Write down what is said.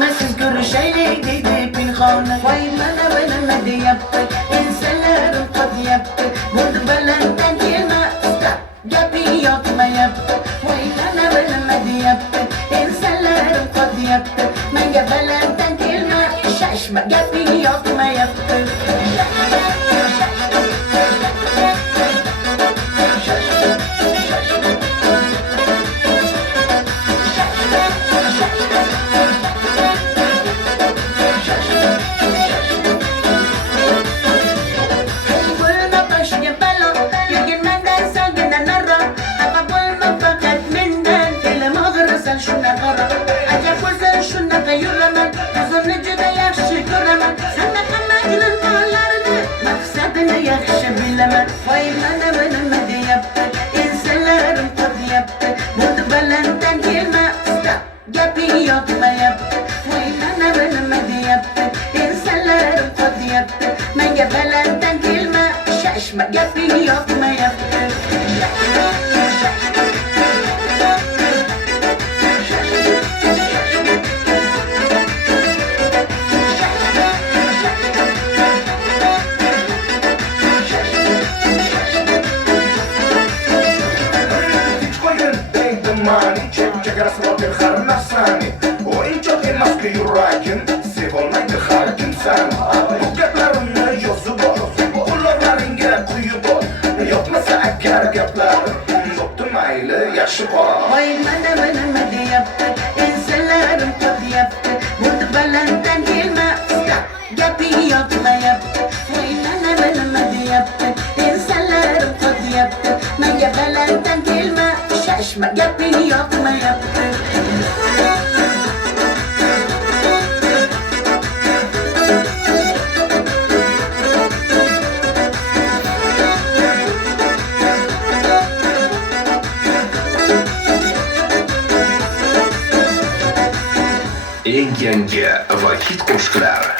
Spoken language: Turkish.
Görünmesiz görüşeylik dedi pinhane. Vay bana ne de yaptı, insanların tadı yaptı. Vurdu belenden gelme, yapı yapma yaptı. Vay bana ne de yaptı, insanların tadı yaptı. Menge belenden gelme, şaşma yapı yapma yaptı. Vay bana ne de yaptı, insanların tadı yaptı. Vurdu belenden gelme, yapı yapma yaptı. Vay bana ne de yaptı, insanların tadı yaptı. Menge belenden gelme, şaşma yapı yapma yaptı. Çekersin bir harnasani Oyuncak emas ki yurakin Sevolmaydı har kimsen Bu gaplarını yozub ol Kulaklarınga quyib ol Yokmasa agar gaplarim Yoktu mayli yaxshi bor. Vay bana ne de yaptı, insanların tadı yaptı. Vurdu belenden gelme, yapı yapma yaptı. Vay bana ne de yaptı, insanların tadı yaptı. Menge belenden gelme, şaşma yapı yapma yaptı. Eng yangi va hit qo'shiqlar